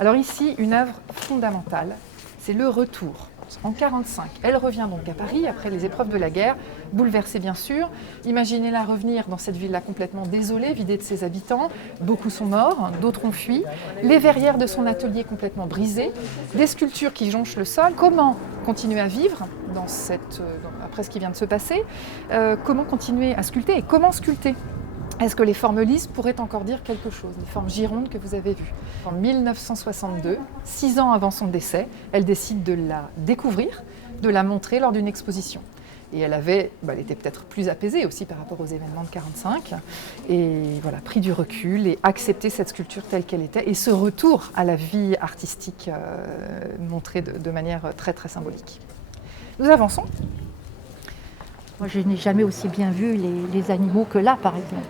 Alors ici, une œuvre fondamentale, c'est le retour. En 1945, elle revient donc à Paris après les épreuves de la guerre, bouleversée bien sûr. Imaginez-la revenir dans cette ville-là complètement désolée, vidée de ses habitants. Beaucoup sont morts, d'autres ont fui. Les verrières de son atelier complètement brisées, des sculptures qui jonchent le sol. Comment continuer à vivre après ce qui vient de se passer? Comment continuer à sculpter et comment sculpter? Est-ce que les formes lisses pourraient encore dire quelque chose, les formes girondes que vous avez vues? En 1962, 6 ans avant son décès, elle décide de la découvrir, de la montrer lors d'une exposition. Et elle était peut-être plus apaisée aussi par rapport aux événements de 1945, et voilà, pris du recul et accepté cette sculpture telle qu'elle était, et ce retour à la vie artistique montré de manière très très symbolique. Nous avançons. Moi, je n'ai jamais aussi bien vu les animaux que là, par exemple.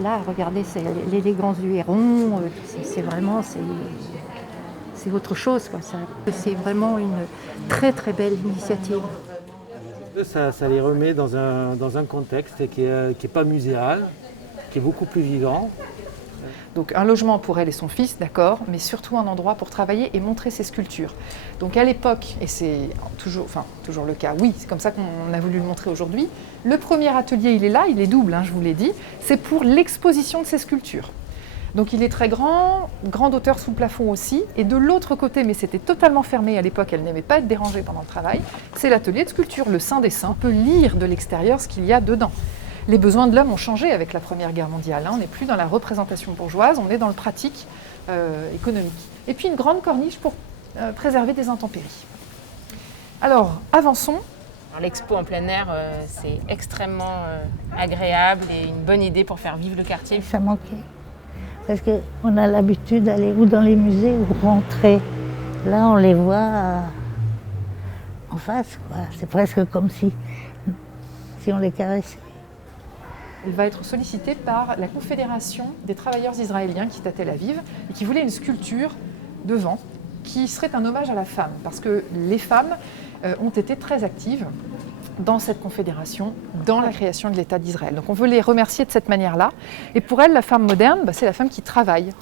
Là, regardez, c'est l'élégance du héron, c'est autre chose, quoi. C'est vraiment une très très belle initiative. Ça les remet dans un contexte qui est pas muséal, qui est beaucoup plus vivant. Donc un logement pour elle et son fils, d'accord, mais surtout un endroit pour travailler et montrer ses sculptures. Donc à l'époque, et c'est toujours le cas, oui, c'est comme ça qu'on a voulu le montrer aujourd'hui, le premier atelier, il est là, il est double, je vous l'ai dit, c'est pour l'exposition de ses sculptures. Donc il est très grand, grande hauteur sous le plafond aussi, et de l'autre côté, mais c'était totalement fermé à l'époque, elle n'aimait pas être dérangée pendant le travail, c'est l'atelier de sculpture, le Saint des Saints. On peut lire de l'extérieur ce qu'il y a dedans. Les besoins de l'homme ont changé avec la Première Guerre mondiale. On n'est plus dans la représentation bourgeoise, on est dans le pratique économique. Et puis une grande corniche pour préserver des intempéries. Alors, avançons. L'expo en plein air, c'est extrêmement agréable et une bonne idée pour faire vivre le quartier. Ça manquait, parce qu'on a l'habitude d'aller ou dans les musées ou rentrer. Là, on les voit en face, quoi. C'est presque comme si on les caressait. Elle va être sollicitée par la Confédération des travailleurs israéliens qui est à Tel Aviv et qui voulait une sculpture devant qui serait un hommage à la femme, parce que les femmes ont été très actives dans cette confédération, dans la création de l'État d'Israël. Donc on veut les remercier de cette manière-là. Et pour elle, la femme moderne, c'est la femme qui travaille.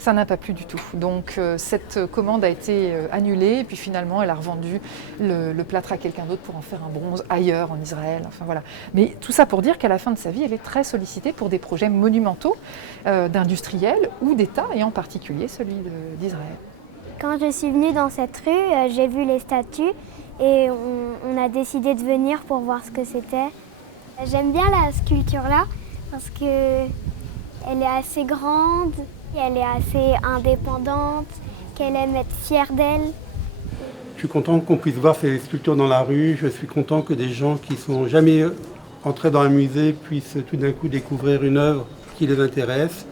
Ça n'a pas plu du tout. Donc cette commande a été annulée, et puis finalement elle a revendu le plâtre à quelqu'un d'autre pour en faire un bronze ailleurs en Israël. Enfin voilà. Mais tout ça pour dire qu'à la fin de sa vie, elle est très sollicitée pour des projets monumentaux d'industriels ou d'État, et en particulier celui d'Israël. Quand je suis venue dans cette rue, j'ai vu les statues et on a décidé de venir pour voir ce que c'était. J'aime bien la sculpture là parce qu'elle est assez grande, elle est assez indépendante, qu'elle aime être fière d'elle. Je suis content qu'on puisse voir ces sculptures dans la rue. Je suis content que des gens qui ne sont jamais entrés dans un musée puissent tout d'un coup découvrir une œuvre qui les intéresse.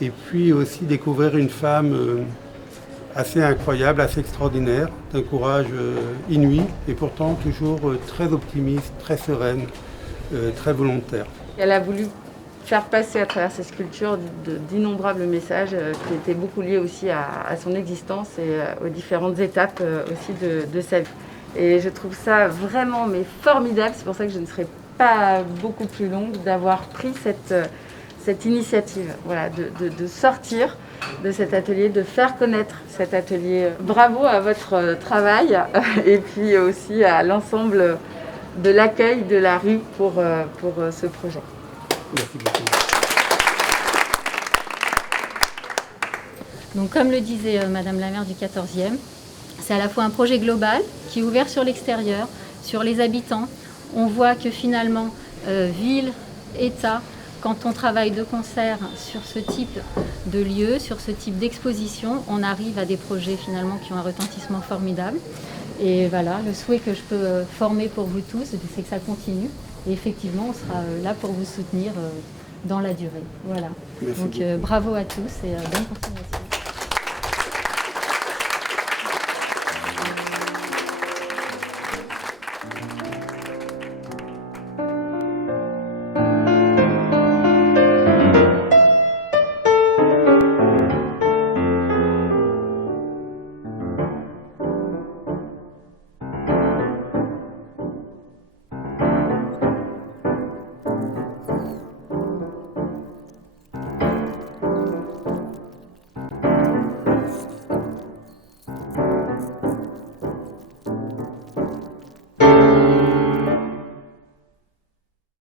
Et puis aussi découvrir une femme assez incroyable, assez extraordinaire, d'un courage inouï et pourtant toujours très optimiste, très sereine, très volontaire. Elle a voulu faire passer à travers ses sculptures d'innombrables messages qui étaient beaucoup liés aussi à son existence et aux différentes étapes aussi de sa vie. Et je trouve ça vraiment formidable, c'est pour ça que je ne serai pas beaucoup plus longue d'avoir pris cette initiative, voilà, de sortir de cet atelier, de faire connaître cet atelier. Bravo à votre travail et puis aussi à l'ensemble de l'accueil de la rue pour ce projet. Merci beaucoup. Donc, comme le disait Madame la maire du 14e, c'est à la fois un projet global qui est ouvert sur l'extérieur, sur les habitants. On voit que finalement, ville, État, quand on travaille de concert sur ce type de lieu, sur ce type d'exposition, on arrive à des projets finalement qui ont un retentissement formidable. Et voilà, le souhait que je peux former pour vous tous, c'est que ça continue. Et effectivement, on sera là pour vous soutenir dans la durée. Voilà. Merci Donc bravo à tous et bonne continuation.